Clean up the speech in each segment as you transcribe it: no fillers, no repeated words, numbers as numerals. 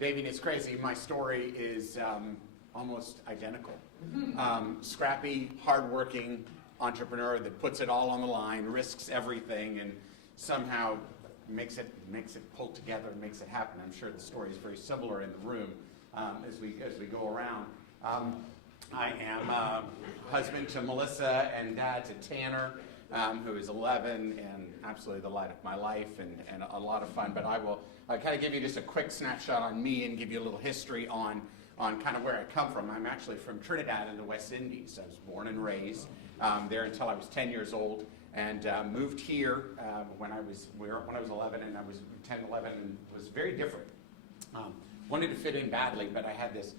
David, it's crazy. My story is almost identical. Scrappy, hardworking entrepreneur that puts it all on the line, risks everything, and somehow makes it pull together and makes it happen. I'm sure the story is very similar in the room as we go around. I am husband to Melissa and dad to Tanner, who is 11 and absolutely the light of my life and a lot of fun. But I'll kind of give you just a quick snapshot on me and give you a little history on kind of where I come from. I'm actually from Trinidad in the West Indies. I was born and raised there until I was 10 years old, and moved here when I was 11, and I was 10, 11, and was very different. Wanted to fit in badly, but I had this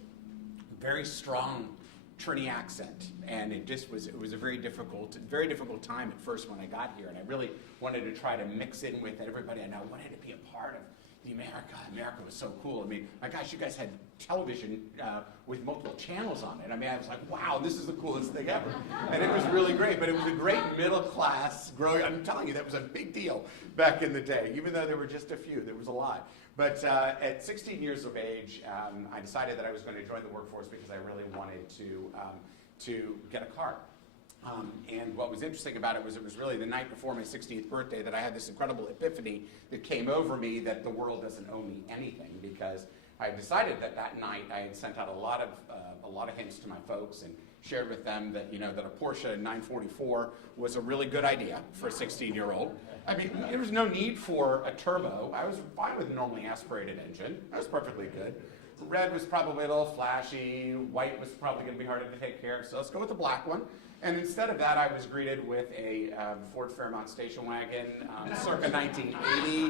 very strong Trini accent, and it was a very difficult time at first when I got here, and I really wanted to try to mix in with everybody, and I wanted to be a part of the America. America was so cool. I mean, my gosh, you guys had television with multiple channels on it. I mean, I was like, wow, this is the coolest thing ever. And it was really great, but it was a great middle class growing. I'm telling you, that was a big deal back in the day. Even though there were just a few, there was a lot. But at 16 years of age, I decided that I was going to join the workforce because I really wanted to get a car. And what was interesting about it was really the night before my 16th birthday that I had this incredible epiphany that came over me that the world doesn't owe me anything, because I decided that night I had sent out a lot of hints to my folks and shared with them that that a Porsche 944 was a really good idea for a 16-year-old. I mean, there was no need for a turbo. I was fine with a normally aspirated engine. That was perfectly good. Red was probably a little flashy. White was probably going to be harder to take care of, so let's go with the black one. And instead of that, I was greeted with a Ford Fairmont station wagon, circa 1980,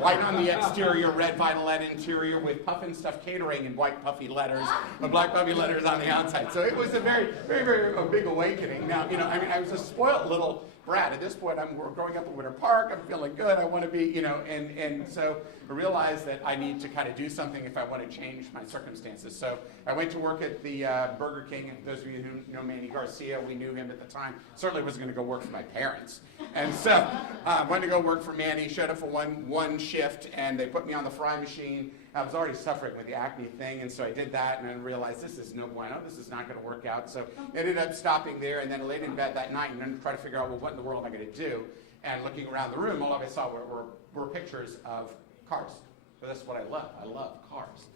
white on the exterior, red vinylette interior with Puffin Stuff Catering in white puffy letters, and black puffy letters on the outside. So it was a very, very, very big awakening. Now, I was a spoiled little brat. At this point, we're growing up in Winter Park. I'm feeling good. I want to be, and so I realized that I need to kind of do something if I want to change my circumstances. So I went to work at the Burger King. And those of you who know Manny Garcia, we knew him at the time. Certainly wasn't going to go work for my parents. And so I went to go work for Manny, showed up for one shift, and they put me on the fry machine. I was already suffering with the acne thing, and so I did that, and then realized this is no bueno, this is not going to work out. So I ended up stopping there, and then I laid in bed that night and then tried to figure out, well, what in the world am I going to do? And looking around the room, all I saw were pictures of cars. So that's what I love. I love cars.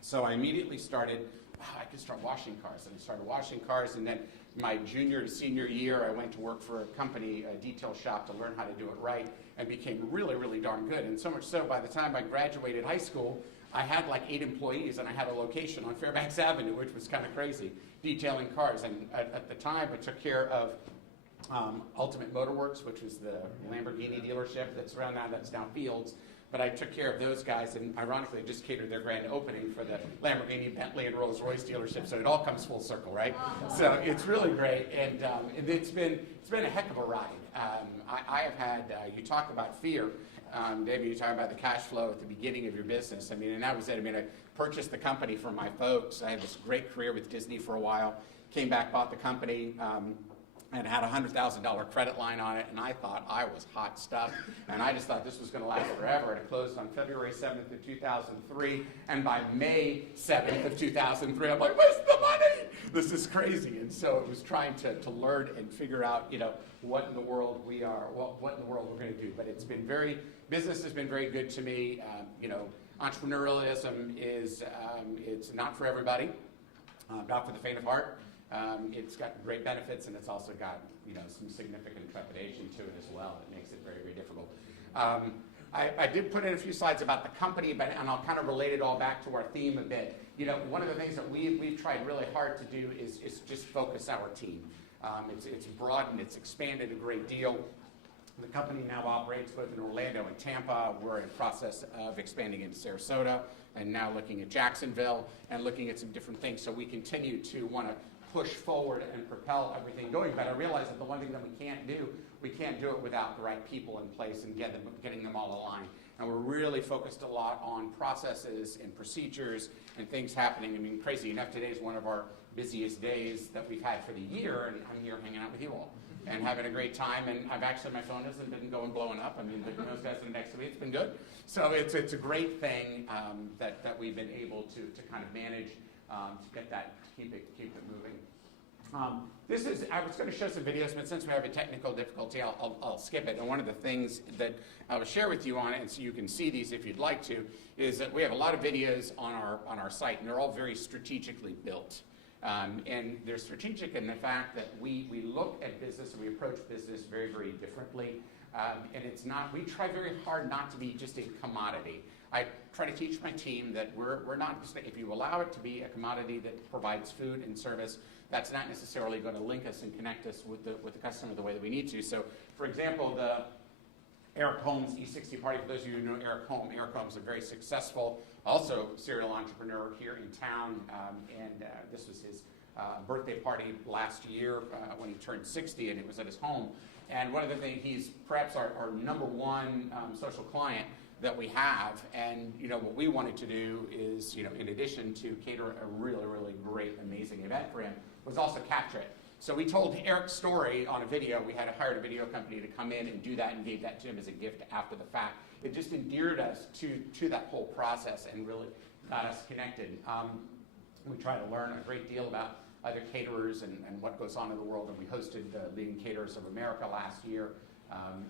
So I immediately started, I could start washing cars. And I started washing cars, and then my junior to senior year, I went to work for a company, a Dietel shop, to learn how to do it right, and became really, really darn good. And so much so, by the time I graduated high school, I had like 8 employees, and I had a location on Fairbanks Avenue, which was kind of crazy, detailing cars. And at the time, I took care of Ultimate Motorworks, which was the Lamborghini dealership that's around now, that's now Fields. But I took care of those guys, and ironically, just catered their grand opening for the Lamborghini, Bentley, and Rolls-Royce dealership. So it all comes full circle, right? So it's really great, and it's been a heck of a ride. I have had. You talk about fear, David. You talk about the cash flow at the beginning of your business. I mean, and that was it. I mean, I purchased the company from my folks. I had this great career with Disney for a while. Came back, bought the company. And had a $100,000 credit line on it, and I thought I was hot stuff, and I just thought this was going to last forever. And it closed on February 7th of 2003, and by May 7th of 2003, I'm like, where's the money? This is crazy. And so it was trying to learn and figure out, what in the world we are, what in the world we're going to do. But business has been very good to me. Entrepreneurialism is, it's not for everybody, not for the faint of heart. It's got great benefits, and it's also got some significant trepidation to it as well. It makes it very, very difficult. I did put in a few slides about the company, and I'll kind of relate it all back to our theme a bit. One of the things that we've tried really hard to do is just focus our team. It's broadened, it's expanded a great deal. The company now operates both in Orlando and Tampa. We're in the process of expanding into Sarasota, and now looking at Jacksonville and looking at some different things. So we continue to want to push forward and propel everything going. But I realize that the one thing that we can't do it without the right people in place and getting them all aligned. and we're really focused a lot on processes and procedures and things happening. I mean, crazy enough, today is one of our busiest days that we've had for the year, and I'm here hanging out with you all and having a great time. And I've actually, my phone hasn't been blowing up. I mean, those guys that are next to me, it's been good. So it's a great thing that we've been able to kind of manage to get that, keep it moving. I was going to show some videos, but since we have a technical difficulty, I'll skip it. And one of the things that I will share with you on it, and so you can see these if you'd like to, is that we have a lot of videos on our site, and they're all very strategically built. And they're strategic in the fact that we look at business and we approach business very, very differently. And it's not, we try very hard not to be just a commodity. I try to teach my team that we're not, if you allow it to be a commodity that provides food and service, that's not necessarily going to link us and connect us with the customer the way that we need to. So, for example, the Eric Holmes E60 party, for those of you who know Eric Holmes, a very successful, also serial entrepreneur here in town, and this was his birthday party last year when he turned 60, and it was at his home. And one of the things, he's perhaps our number one social client that we have, and what we wanted to do is, in addition to cater a really, really great, amazing event for him, was also capture it. So we told Eric's story on a video. We had hired a video company to come in and do that and gave that to him as a gift after the fact. It just endeared us to that whole process and really got us connected. We try to learn a great deal about other caterers and what goes on in the world, and we hosted the Leading Caterers of America last year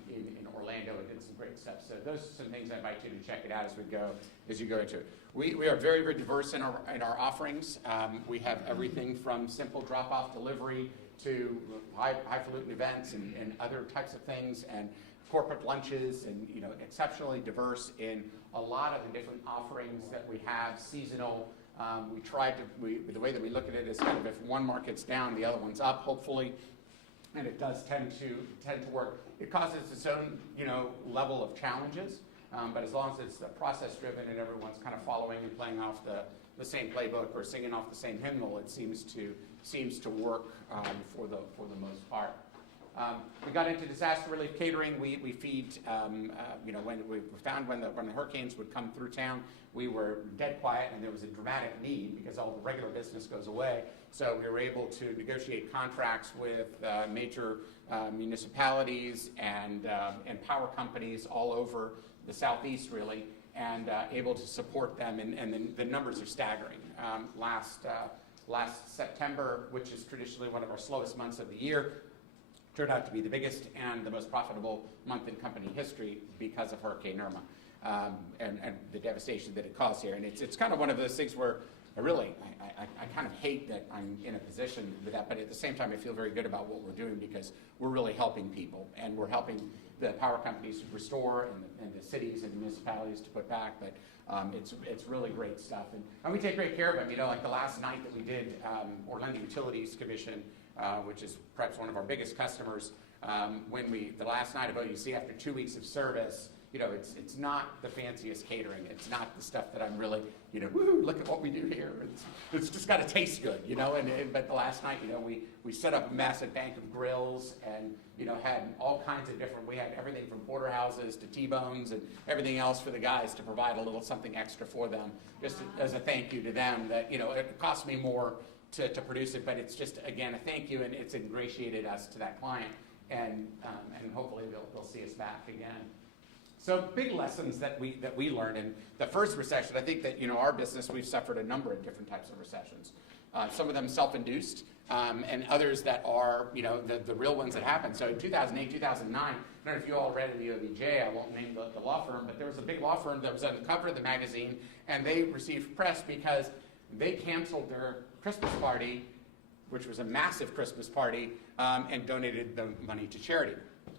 in Orlando and did some great stuff. So those are some things I invite you to check it out as you go into it. We are very, very diverse in our offerings. We have everything from simple drop-off delivery to highfalutin events and other types of things, and corporate lunches, and exceptionally diverse in a lot of the different offerings that we have. Seasonal. The way that we look at it is kind of if one market's down, the other one's up, hopefully, and it does tend to work. It causes its own level of challenges, but as long as it's process driven and everyone's kind of following and playing off the same playbook or singing off the same hymnal, it seems to work for the most part. We got into disaster relief catering. We feed, when we found when the hurricanes would come through town, we were dead quiet and there was a dramatic need because all the regular business goes away. So we were able to negotiate contracts with major municipalities and power companies all over the Southeast, really, and able to support them. And the numbers are staggering. Last September, which is traditionally one of our slowest months of the year, turned out to be the biggest and the most profitable month in company history because of Hurricane Irma and the devastation that it caused here. And it's kind of one of those things where I kind of hate that I'm in a position with that, but at the same time I feel very good about what we're doing because we're really helping people, and we're helping the power companies to restore and the cities and municipalities to put back. But it's really great stuff, and we take great care of them. Like the last night that we did, Orlando Utilities Commission, which is perhaps one of our biggest customers, the last night of OUC, after 2 weeks of service, it's not the fanciest catering. It's not the stuff that I'm really, woo, look at what we do here. It's just got to taste good, but the last night, we set up a massive bank of grills and, had all kinds of different, we had everything from porterhouses to T-bones and everything else for the guys to provide a little something extra for them, just as a thank you to them that, it cost me more to produce it, but it's just, again, a thank you, and it's ingratiated us to that client, and hopefully they'll see us back again. So big lessons that we learned in the first recession. I think that our business, we've suffered a number of different types of recessions. Some of them self-induced, and others that are the real ones that happened. So in 2008, 2009, I don't know if you all read in the OBJ. I won't name the law firm, but there was a big law firm that was on the cover of the magazine, and they received press because they canceled their Christmas party, which was a massive Christmas party, and donated the money to charity.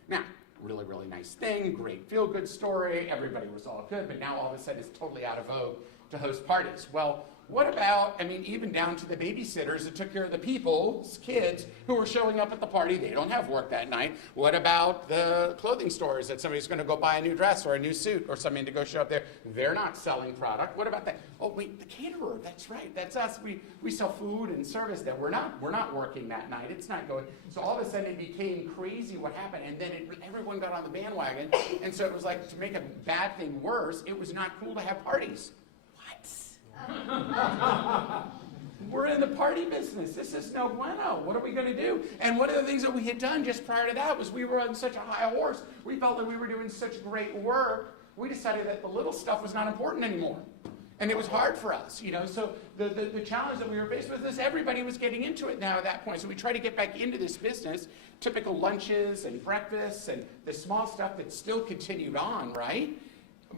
Now, really, really nice thing, great feel-good story, everybody was all good, but now all of a sudden it's totally out of vogue to host parties. Well, What about, I mean, even down to the babysitters that took care of the people's kids who were showing up at the party? They don't have work that night. What about the clothing stores that somebody's going to go buy a new dress or a new suit or something to go show up there? They're not selling product. What about that? Oh, wait, the caterer. That's right. That's us. We sell food and service there. We're not working that night. It's not going. So all of a sudden it became crazy what happened, and then everyone got on the bandwagon. And so it was like, to make a bad thing worse, it was not cool to have parties. We're in the party business. This is no bueno. What are we going to do? And one of the things that we had done just prior to that was we were on such a high horse. We felt that we were doing such great work. We decided that the little stuff was not important anymore. And it was hard for us, you know. So the challenge that we were faced with is everybody was getting into it now at that point. So we tried to get back into this business, typical lunches and breakfasts and the small stuff that still continued on, right?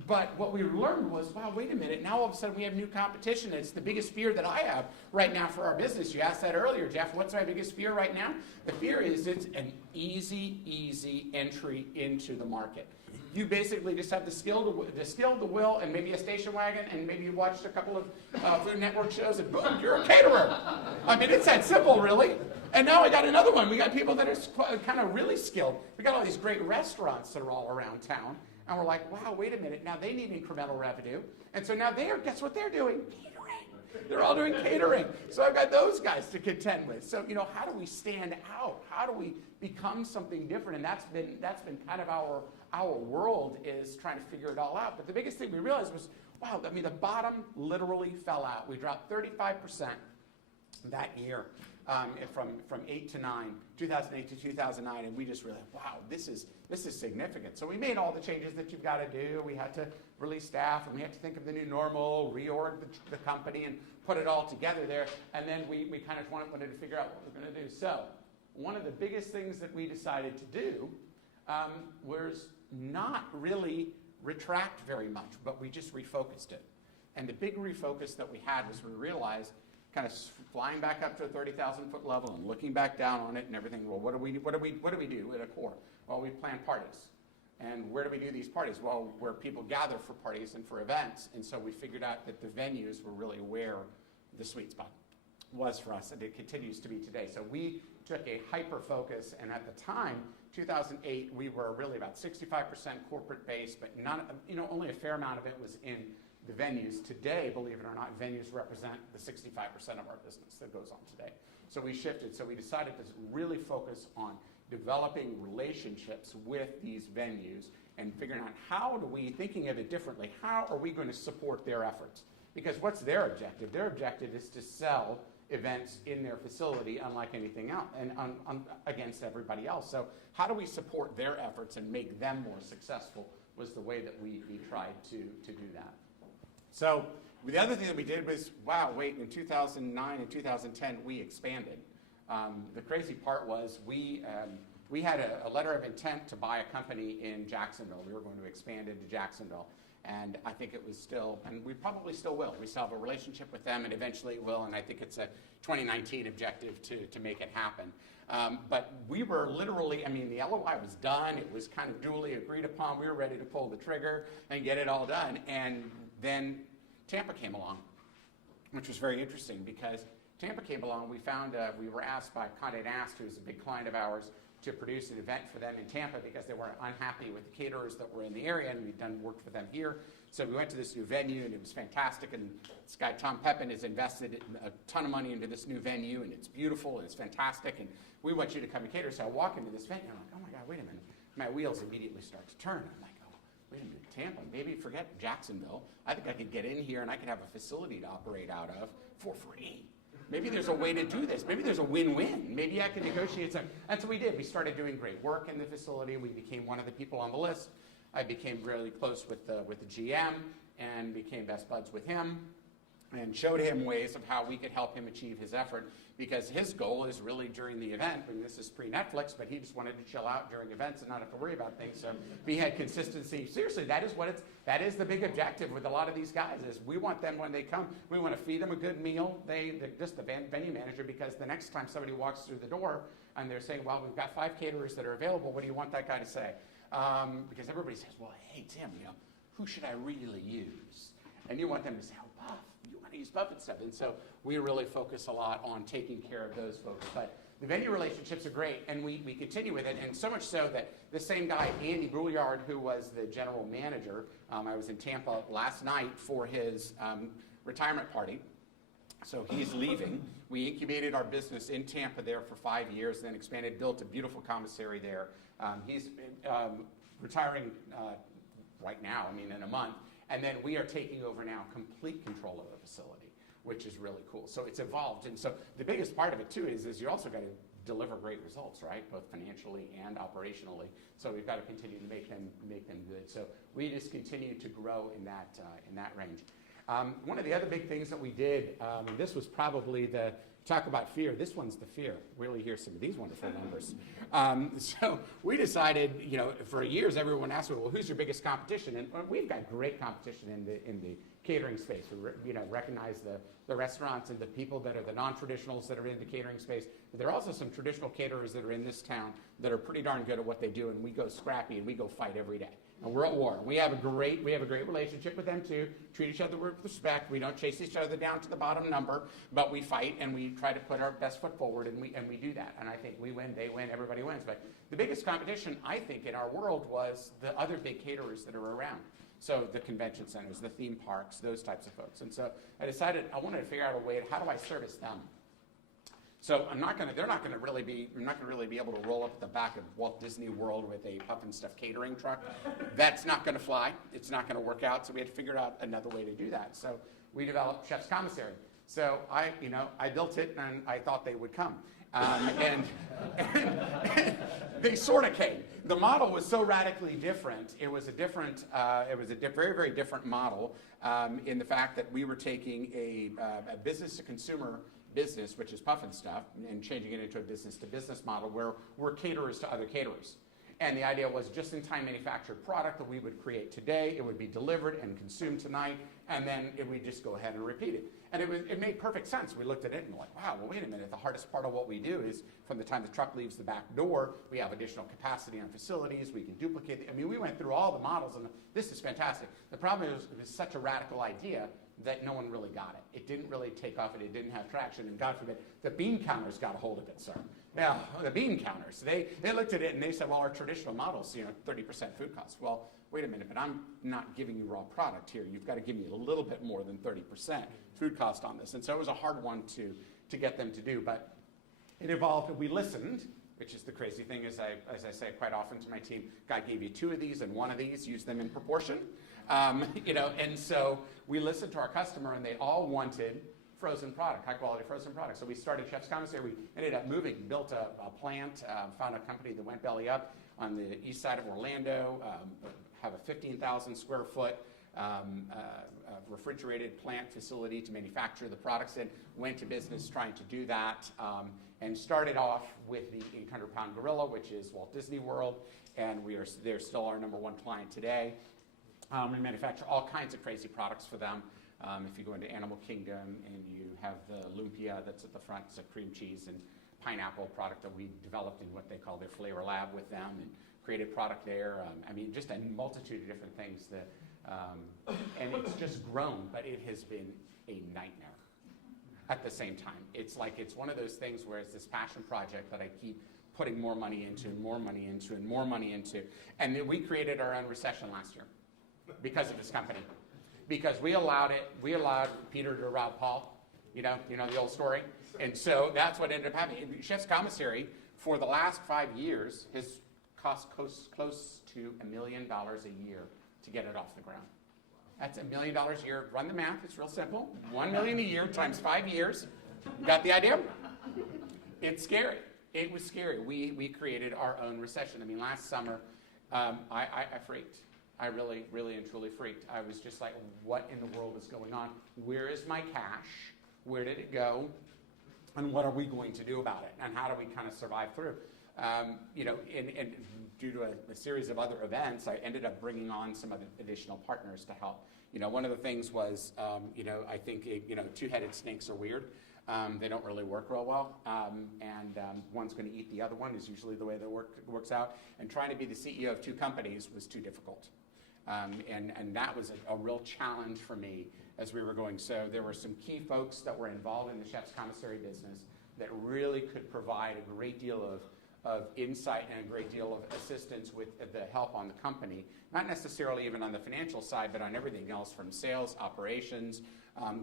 But what we learned was, wow, wait a minute, now all of a sudden we have new competition. It's the biggest fear that I have right now for our business. You asked that earlier, Jeff, what's my biggest fear right now? The fear is it's an easy entry into the market. You basically just have the skill, the will, and maybe a station wagon, and maybe you watched a couple of Food Network shows, and boom, you're a caterer. I mean, it's that simple, really. And now we got another one. We got people that are kind of really skilled. We got all these great restaurants that are all around town. And we're like, wow, wait a minute. Now they need incremental revenue. And so now guess what they're doing? Catering. They're all doing catering. So I've got those guys to contend with. So, you know, how do we stand out? How do we become something different? And that's been kind of our world, is trying to figure it all out. But the biggest thing we realized was, wow, I mean, the bottom literally fell out. We dropped 35% that year. From 8 to 9, 2008 to 2009, and we just realized, wow, this is significant. So we made all the changes that you've got to do. We had to release staff, and we had to think of the new normal, reorg the company, and put it all together there. And then we kind of wanted to figure out what we were going to do. So one of the biggest things that we decided to do was not really retract very much, but we just refocused it. And the big refocus that we had was we realized, kind of flying back up to a 30,000-foot level and looking back down on it and everything. Well, what do we do at a core? Well, we plan parties. And where do we do these parties? Well, where people gather for parties and for events. And so we figured out that the venues were really where the sweet spot was for us, and it continues to be today. So we took a hyper focus, and at the time, 2008, we were really about 65% corporate based, but only a fair amount of it was in the venues. Today, believe it or not, venues represent the 65% of our business that goes on today. So we shifted. So we decided to really focus on developing relationships with these venues and figuring out thinking of it differently, how are we going to support their efforts? Because what's their objective? Their objective is to sell events in their facility unlike anything else and against everybody else. So how do we support their efforts and make them more successful was the way that we tried to do that. So the other thing that we did was, wow, wait, in 2009 and 2010, we expanded. The crazy part was we had a letter of intent to buy a company in Jacksonville. We were going to expand into Jacksonville. And I think it was still, and we probably still will. We still have a relationship with them, and eventually it will. And I think it's a 2019 objective to make it happen. But we were literally, the LOI was done. It was kind of duly agreed upon. We were ready to pull the trigger and get it all done. And then Tampa came along, which was very interesting because Tampa came along. We were asked by Condé Nast, who's a big client of ours, to produce an event for them in Tampa because they were unhappy with the caterers that were in the area, and we'd done work for them here. So we went to this new venue, and it was fantastic. And this guy, Tom Pepin, has invested a ton of money into this new venue, and it's beautiful, and it's fantastic, and we want you to come and cater. So I walk into this venue, and I'm like, oh my God, wait a minute. My wheels immediately start to turn. I'm like, oh, wait a minute, Tampa, maybe forget Jacksonville. I think I could get in here, and I could have a facility to operate out of for free. Maybe there's a way to do this. Maybe there's a win-win. Maybe I can negotiate some. And so we did. We started doing great work in the facility. We became one of the people on the list. I became really close with the GM and became best buds with him and showed him ways of how we could help him achieve his effort, because his goal is really during the event. This is pre-Netflix, but he just wanted to chill out during events and not have to worry about things. So we had consistency. Seriously, that is the big objective with a lot of these guys, is we want them when they come, we want to feed them a good meal. Just the venue manager, because the next time somebody walks through the door and they're saying, well, we've got 5 caterers that are available, what do you want that guy to say? Because everybody says, well, hey, Tim, who should I really use? And you want them to say, oh, Buff, you want to use Puff and stuff. And so we really focus a lot on taking care of those folks. But the vendor relationships are great, and we continue with it, and so much so that the same guy, Andy Brouillard, who was the general manager, I was in Tampa last night for his retirement party. So he's leaving. We incubated our business in Tampa there for 5 years, then expanded, built a beautiful commissary there. He's retiring right now, in a month. And then we are taking over now complete control of the facility, which is really cool. So it's evolved. And so the biggest part of it, too, is you also got to deliver great results, right, both financially and operationally. So we've got to continue to make them good. So we just continue to grow in that range. One of the other big things that we did, and this was probably talk about fear. This one's the fear. Really hear some of these wonderful numbers. So we decided, for years everyone asked me, well, who's your biggest competition? And we've got great competition in the catering space. We recognize the restaurants and the people that are the non-traditionals that are in the catering space. But there are also some traditional caterers that are in this town that are pretty darn good at what they do, and we go scrappy and we go fight every day. And we're at war. We have a great relationship with them too. Treat each other with respect. We don't chase each other down to the bottom number, but we fight and we try to put our best foot forward, and we do that. And I think we win, they win, everybody wins. But the biggest competition, I think, in our world was the other big caterers that are around. So the convention centers, the theme parks, those types of folks. And so I decided I wanted to figure out a way, how do I service them? So they're not going to really be able to roll up at the back of Walt Disney World with a Puff and Stuff catering truck. That's not going to fly. It's not going to work out. So we had to figure out another way to do that. So we developed Chef's Commissary. So I built it, and I thought they would come. And they sort of came. The model was so radically different. It was a very, very different model in the fact that we were taking a business to consumer business, which is Puff and Stuff, and changing it into a business-to-business model where we're caterers to other caterers. And the idea was just-in-time manufactured product that we would create today, it would be delivered and consumed tonight, and then we'd just go ahead and repeat it. And it made perfect sense. We looked at it and we're like, wow, well, wait a minute. The hardest part of what we do is from the time the truck leaves the back door, we have additional capacity on facilities, we can duplicate it. We went through all the models, and this is fantastic. The problem is it was such a radical idea that no one really got it. It didn't really take off, and it didn't have traction, and God forbid, the bean counters got a hold of it, sir. Now, the bean counters, they looked at it and they said, well, our traditional models, 30% food costs. Well, wait a minute, but I'm not giving you raw product here. You've got to give me a little bit more than 30% food cost on this. And so it was a hard one to get them to do, but it evolved, and we listened, which is the crazy thing, as I say quite often to my team, God gave you 2 of these and 1 of these, use them in proportion. And so we listened to our customer, and they all wanted frozen product, high quality frozen product. So we started Chef's Commissary. We ended up moving, built a plant, found a company that went belly up on the east side of Orlando, have a 15,000 square foot refrigerated plant facility to manufacture the products in, went to business trying to do that, and started off with the 800-pound gorilla, which is Walt Disney World, and they're still our #1 client today. We manufacture all kinds of crazy products for them. If you go into Animal Kingdom and you have the lumpia that's at the front, it's a cream cheese and pineapple product that we developed in what they call their flavor lab with them, and created product there. Just a multitude of different things that, and it's just grown, but it has been a nightmare at the same time. It's like it's one of those things where it's this passion project that I keep putting more money into and more money into and more money into. And then we created our own recession last year because of this company. Because we allowed Peter to rob Paul, you know the old story. And so that's what ended up happening. Chef's Commissary, for the last 5 years, has cost close to $1 million a year to get it off the ground. That's $1 million a year. Run the math, it's real simple. $1 million a year times 5 years. Got the idea? It's scary. It was scary. We created our own recession. Last summer, I freaked. I really, really and truly freaked. I was just like, what in the world is going on? Where is my cash? Where did it go? And what are we going to do about it? And how do we kind of survive through? And due to a series of other events, I ended up bringing on some other additional partners to help. One of the things was, I think, two-headed snakes are weird. They don't really work real well, and one's going to eat the other one is usually the way that works out. And trying to be the CEO of 2 companies was too difficult. And that was a real challenge for me as we were going. So there were some key folks that were involved in the chef's commissary business that really could provide a great deal of insight and a great deal of assistance with the help on the company, not necessarily even on the financial side, but on everything else from sales, operations,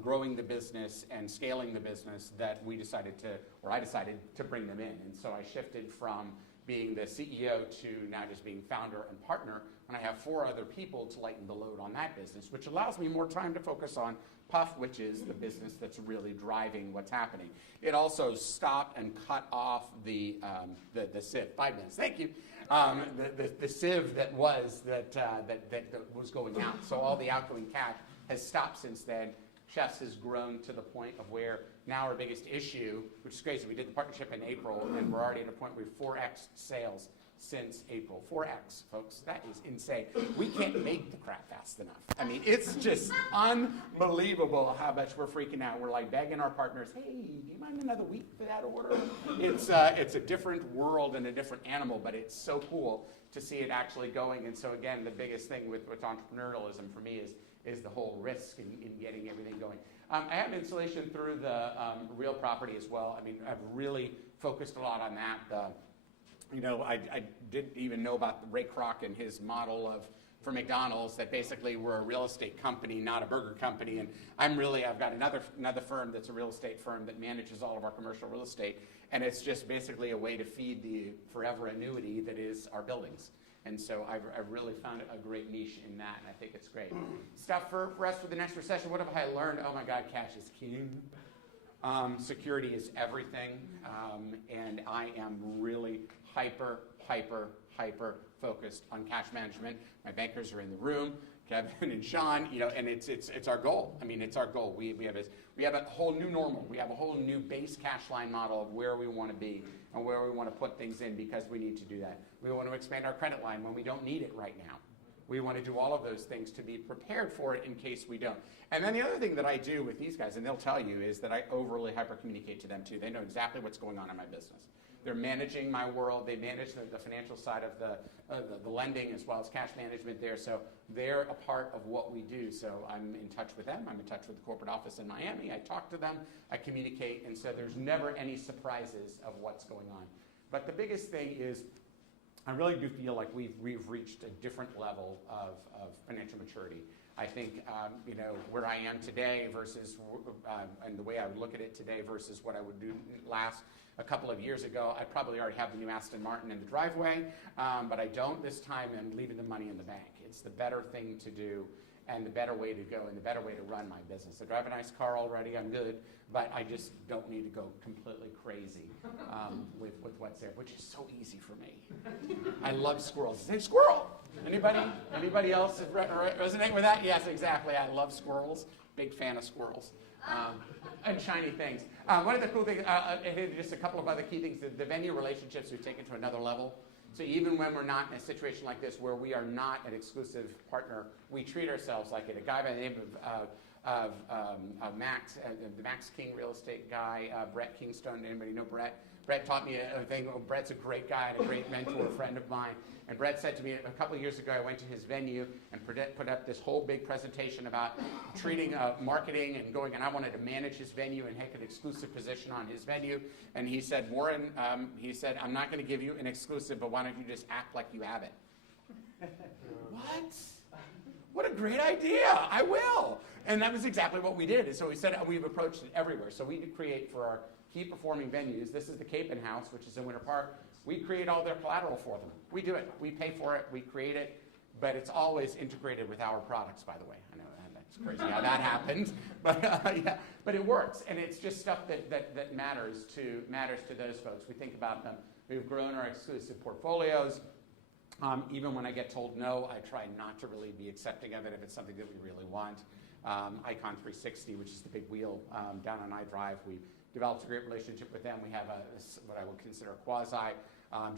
growing the business and scaling the business that I decided to bring them in. And so I shifted from being the CEO to now just being founder and partner, and I have 4 other people to lighten the load on that business, which allows me more time to focus on Puff, which is the business that's really driving what's happening. It also stopped and cut off the sieve. 5 minutes, thank you. The sieve that was going out. So all the outgoing cash has stopped since then. Chefs has grown to the point of where now our biggest issue, which is crazy, we did the partnership in April, and we're already at a point where we've 4x sales since April. 4x, folks. That is insane. We can't make the crap fast enough. I mean, it's just unbelievable how much we're freaking out. We're like begging our partners, hey, do you mind another week for that order? It's a different world and a different animal, but it's so cool to see it actually going. And so again, the biggest thing with entrepreneurialism for me is the whole risk in getting everything going. I have installation through the real property as well. I mean, I've really focused a lot on that. I didn't even know about Ray Kroc and his model for McDonald's, that basically we're a real estate company, not a burger company. And I've got another firm that's a real estate firm that manages all of our commercial real estate. And it's just basically a way to feed the forever annuity that is our buildings. And so I've really found a great niche in that, and I think it's great. Stuff for us for the next recession. What have I learned? Oh my God, cash is king. Security is everything. And I am really hyper focused on cash management. My bankers are in the room, Kevin and Sean, and it's our goal. I mean, it's our goal. We have a whole new normal. We have a whole new base cash line model of where we want to be and where we want to put things in, because we need to do that. We want to expand our credit line when we don't need it right now. We want to do all of those things to be prepared for it in case we don't. And then the other thing that I do with these guys, and they'll tell you, is that I overly hyper-communicate to them too. They know exactly what's going on in my business. They're managing my world. They manage the financial side of the lending as well as cash management there. So they're a part of what we do. So I'm in touch with them. I'm in touch with the corporate office in Miami. I talk to them. I communicate. And so there's never any surprises of what's going on. But the biggest thing is I really do feel like we've reached a different level of financial maturity. I think, where I am today versus, and the way I would look at it today versus what I would do a couple of years ago, I probably already have the new Aston Martin in the driveway, but I don't this time. I'm leaving the money in the bank. It's the better thing to do and the better way to go and the better way to run my business. I drive a nice car already. I'm good, but I just don't need to go completely crazy with what's there, which is so easy for me. I love squirrels. Say squirrel! Anybody else resonate with that? Yes, exactly. I love squirrels. Big fan of squirrels. And shiny things. One of the cool things, just a couple of other key things, the venue relationships we've taken to another level. So even when we're not in a situation like this where we are not an exclusive partner, we treat ourselves like it. A guy by the name of Max, the Max King real estate guy, Brett Kingstone. Anybody know Brett? Brett taught me a thing. Brett's a great guy and a great mentor, friend of mine. And Brett said to me a couple of years ago, I went to his venue and put up this whole big presentation about treating marketing and I wanted to manage his venue and take an exclusive position on his venue. And he said, Warren, I'm not going to give you an exclusive, but why don't you just act like you have it? What? What a great idea. I will. And that was exactly what we did. And so we said we've approached it everywhere. So we create for our key performing venues. This is the Capon House, which is in Winter Park. We create all their collateral for them. We do it. We pay for it. We create it. But it's always integrated with our products, by the way. I know that's crazy how that happened. But it works. And it's just stuff that matters to those folks. We think about them. We've grown our exclusive portfolios. Even when I get told no, I try not to really be accepting of it if it's something that we really want. Icon 360, which is the big wheel down on iDrive. We developed a great relationship with them. We have what I would consider a quasi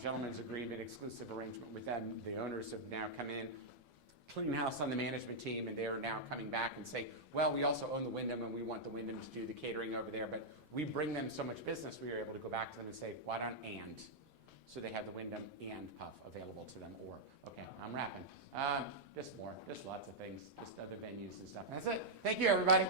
gentleman's agreement, exclusive arrangement with them. The owners have now come in, clean house on the management team, and they're now coming back and saying, well, we also own the Wyndham, and we want the Wyndham to do the catering over there. But we bring them so much business, we are able to go back to them and say, why don't and? so they have the Wyndham and Puff available to them. Or, okay, I'm wrapping. Just more, just lots of things, just other venues and stuff. That's it. Thank you, everybody.